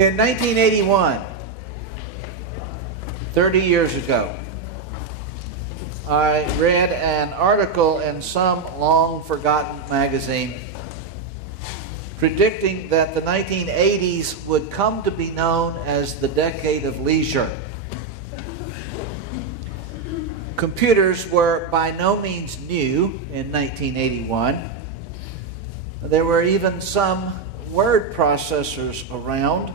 In 1981, 30 years ago, I read an article in some long-forgotten magazine predicting that the 1980s would come to be known as the decade of leisure. Computers were by no means new in 1981. There were even some word processors around,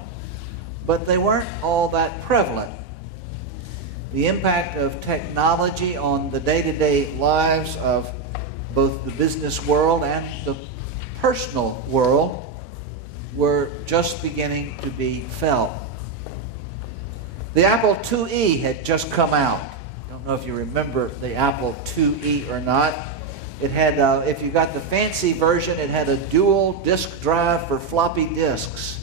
but they weren't all that prevalent. The impact of technology on the day-to-day lives of both the business world and the personal world were just beginning to be felt. The Apple IIe had just come out. I don't know if you remember the Apple IIe or not. It had, if you got the fancy version, it had a dual disk drive for floppy disks.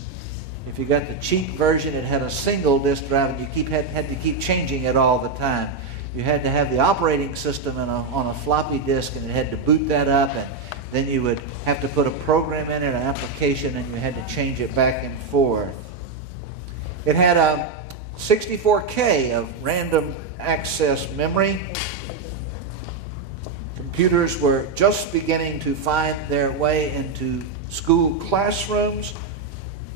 If you got the cheap version, it had a single disk drive, and you had to keep changing it all the time. You had to have the operating system on a floppy disk, and it had to boot that up, and then you would have to put a program in it, an application, and you had to change it back and forth. It had a 64K of random access memory. Computers were just beginning to find their way into school classrooms.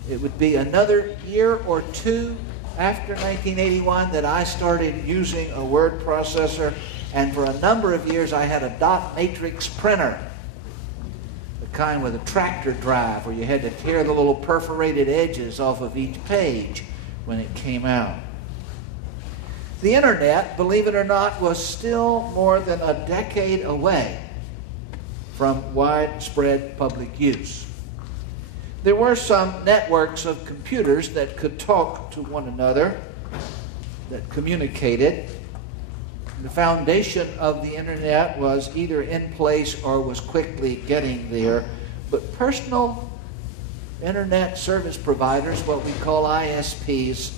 It would be another year or two after 1981 that I started using a word processor, and for a number of years I had a dot matrix printer, the kind with a tractor drive where you had to tear the little perforated edges off of each page when it came out. The internet, believe it or not, was still more than a decade away from widespread public use. There were some networks of computers that could talk to one another, that communicated. The foundation of the internet was either in place or was quickly getting there. But personal internet service providers, what we call ISPs,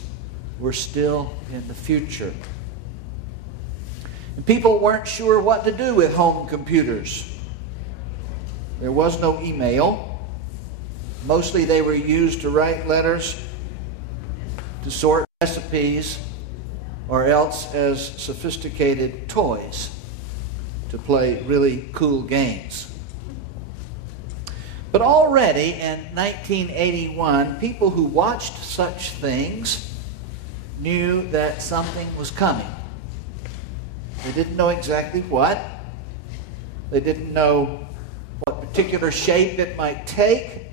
were still in the future. And people weren't sure what to do with home computers. There was no email. Mostly they were used to write letters, to sort recipes, or else as sophisticated toys to play really cool games. But already in 1981, people who watched such things knew that something was coming. They didn't know exactly what. They didn't know what particular shape it might take,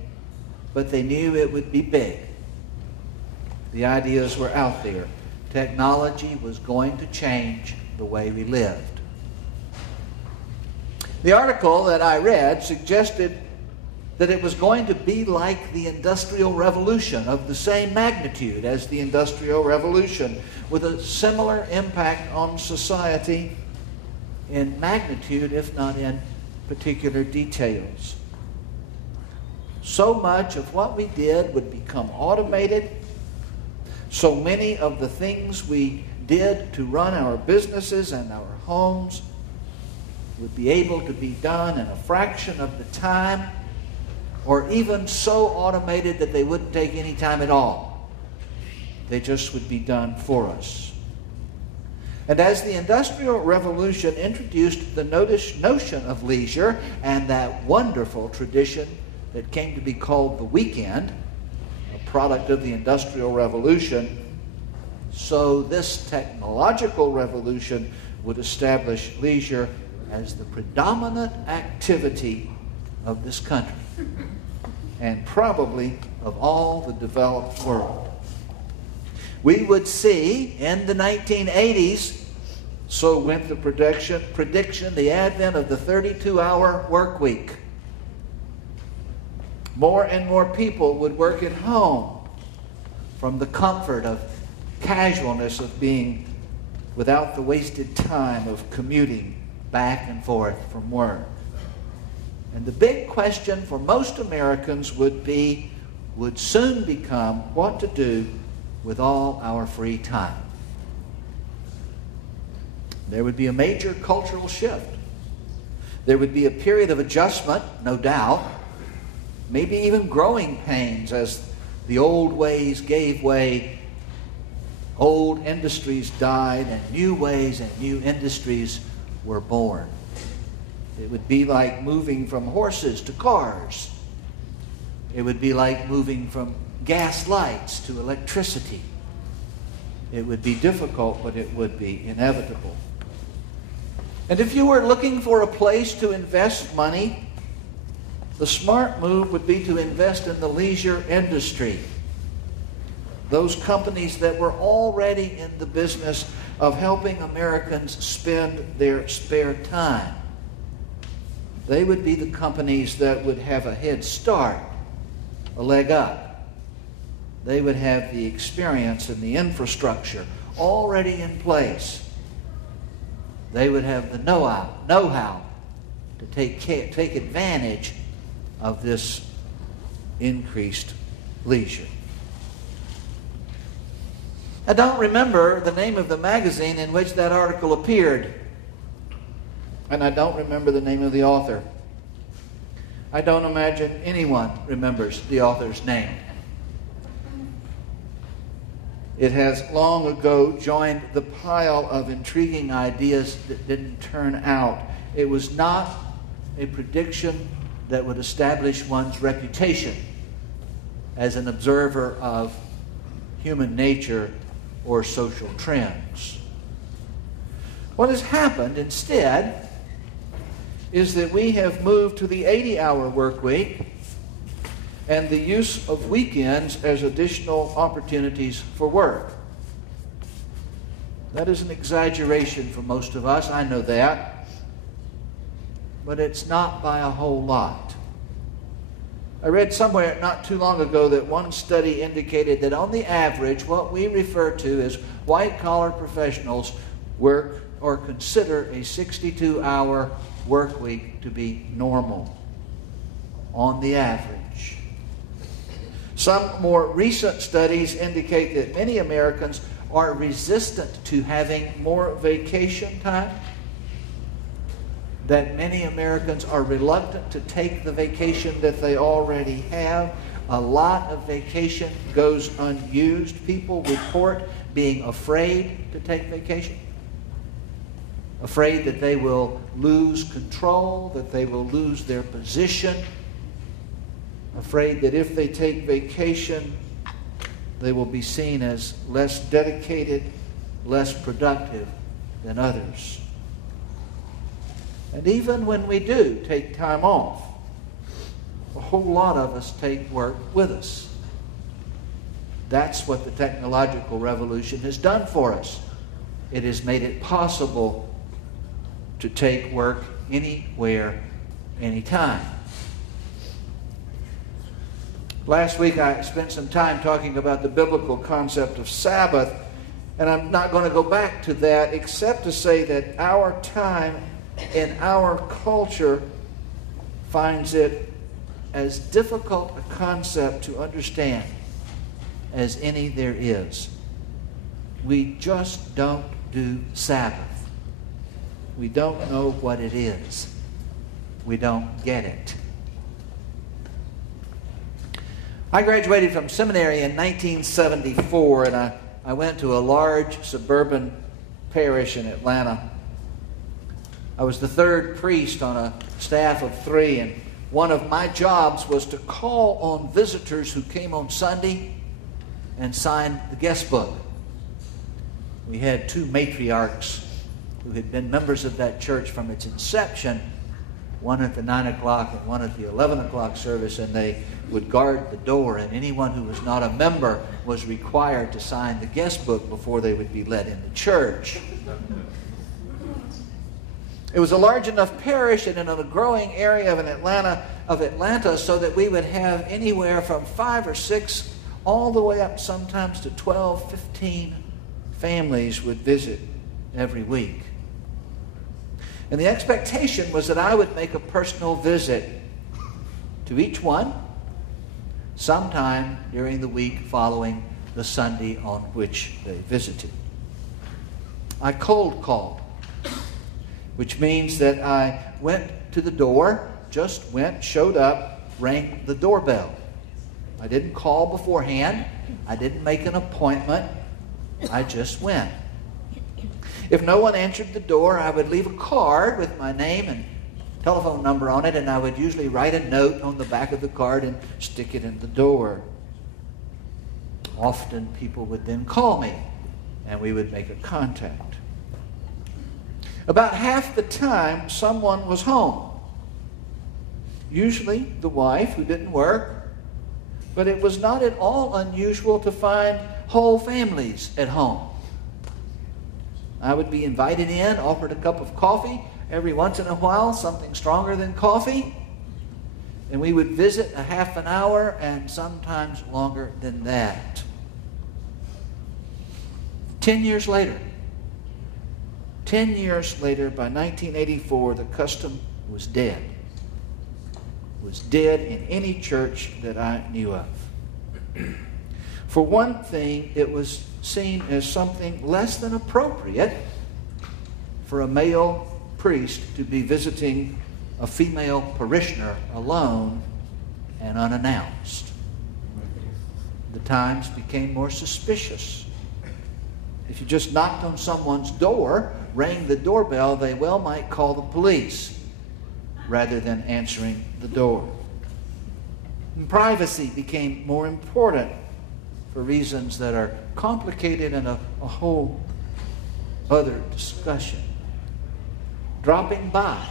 but they knew it would be big. The ideas were out there. Technology was going to change the way we lived. The article that I read suggested that it was going to be like the Industrial Revolution, of the same magnitude as the Industrial Revolution, with a similar impact on society in magnitude, if not in particular details. So much of what we did would become automated. So many of the things we did to run our businesses and our homes would be able to be done in a fraction of the time, or even so automated that they wouldn't take any time at all. They just would be done for us. And as the Industrial Revolution introduced the notion of leisure and that wonderful tradition that came to be called the weekend, a product of the Industrial Revolution, so this technological revolution would establish leisure as the predominant activity of this country, and probably of all the developed world. We would see in the 1980s, so went the prediction, the advent of the 32-hour work week. More and more people would work at home from the comfort of casualness of being without the wasted time of commuting back and forth from work. And the big question for most Americans would soon become what to do with all our free time. There would be a major cultural shift. There would be a period of adjustment, no doubt, maybe even growing pains as The old ways gave way, old industries died, and new ways and new industries were born. It would be like moving from horses to cars. It would be like moving from gas lights to electricity. It would be difficult, but it would be inevitable. And if you were looking for a place to invest money, the smart move would be to invest in the leisure industry. Those companies that were already in the business of helping Americans spend their spare time. They would be the companies that would have a head start, a leg up. They would have the experience and the infrastructure already in place. They would have the know-how to take advantage of this increased leisure. I don't remember the name of the magazine in which that article appeared, and I don't remember the name of the author. I don't imagine anyone remembers the author's name. It has long ago joined the pile of intriguing ideas that didn't turn out. It was not a prediction that would establish one's reputation as an observer of human nature or social trends. What has happened instead is that we have moved to the 80-hour work week and the use of weekends as additional opportunities for work. That is an exaggeration for most of us, I know that, but it's not by a whole lot. I read somewhere not too long ago that one study indicated that on the average, what we refer to as white-collar professionals work or consider a 62-hour work week to be normal, on the average. Some more recent studies indicate that many Americans are resistant to having more vacation time, that many Americans are reluctant to take the vacation that they already have. A lot of vacation goes unused. People report being afraid to take vacation, afraid that they will lose control, that they will lose their position, afraid that if they take vacation, they will be seen as less dedicated, less productive than others. And even when we do take time off, a whole lot of us take work with us. That's what the technological revolution has done for us. It has made it possible to take work anywhere, anytime. Last week I spent some time talking about the biblical concept of Sabbath, and I'm not going to go back to that except to say that our time in our culture finds it as difficult a concept to understand as any there is. We just don't do Sabbath. We don't know what it is. We don't get it. I graduated from seminary in 1974, and I went to a large suburban parish in Atlanta. I was the third priest on a staff of 3, and one of my jobs was to call on visitors who came on Sunday and sign the guest book. We had 2 matriarchs who had been members of that church from its inception, one at the 9 o'clock and one at the 11 o'clock service, and they would guard the door, and anyone who was not a member was required to sign the guest book before they would be let into church. It was a large enough parish and in a growing area of Atlanta so that we would have anywhere from 5 or 6 all the way up sometimes to 12, 15 families would visit every week. And the expectation was that I would make a personal visit to each one sometime during the week following the Sunday on which they visited. I cold called, which means that I went to the door, showed up, rang the doorbell. I didn't call beforehand. I didn't make an appointment. I just went. If no one answered the door, I would leave a card with my name and telephone number on it, and I would usually write a note on the back of the card and stick it in the door. Often people would then call me, and we would make a contact. About half the time, someone was home. Usually the wife who didn't work, but it was not at all unusual to find whole families at home. I would be invited in, offered a cup of coffee, every once in a while, something stronger than coffee, and we would visit a half an hour and sometimes longer than that. 10 years later, by 1984, the custom was dead. It was dead in any church that I knew of. For one thing, it was seen as something less than appropriate for a male priest to be visiting a female parishioner alone and unannounced. The times became more suspicious. If you just knocked on someone's door, rang the doorbell, they well might call the police rather than answering the door. And privacy became more important for reasons that are complicated and a whole other discussion. Dropping by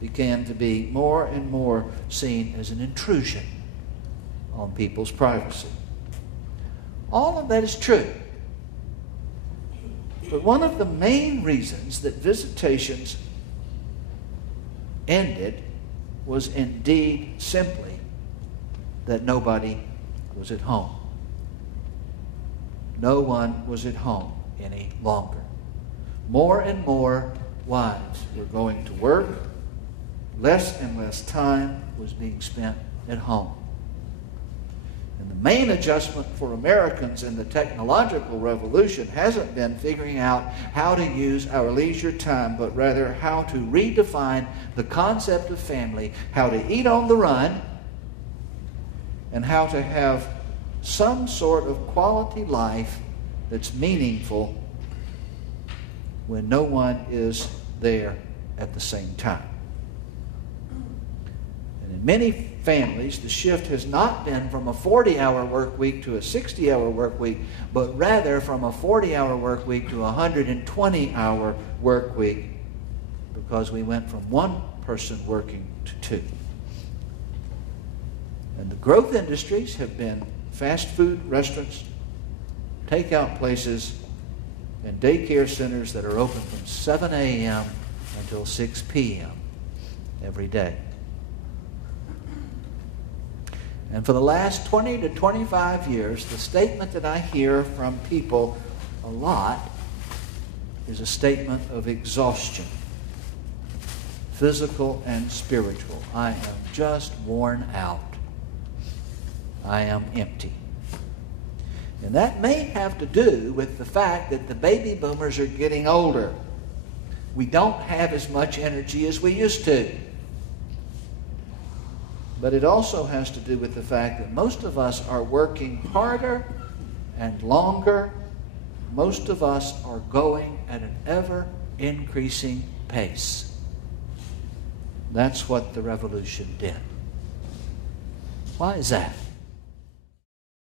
began to be more and more seen as an intrusion on people's privacy. All of that is true. But one of the main reasons that visitations ended was indeed simply that nobody was at home. No one was at home any longer. More and more wives were going to work. Less and less time was being spent at home. And the main adjustment for Americans in the technological revolution hasn't been figuring out how to use our leisure time, but rather how to redefine the concept of family, how to eat on the run, and how to have some sort of quality life that's meaningful when no one is there at the same time. And in many families, the shift has not been from a 40-hour work week to a 60-hour work week, but rather from a 40-hour work week to a 120-hour work week, because we went from one person working to two. And the growth industries have been fast food restaurants, takeout places, and daycare centers that are open from 7 a.m. until 6 p.m. every day. And for the last 20 to 25 years, the statement that I hear from people a lot is a statement of exhaustion, physical and spiritual. I am just worn out. I am empty. And that may have to do with the fact that the baby boomers are getting older. We don't have as much energy as we used to. But it also has to do with the fact that most of us are working harder and longer. Most of us are going at an ever-increasing pace. That's what the revolution did. Why is that?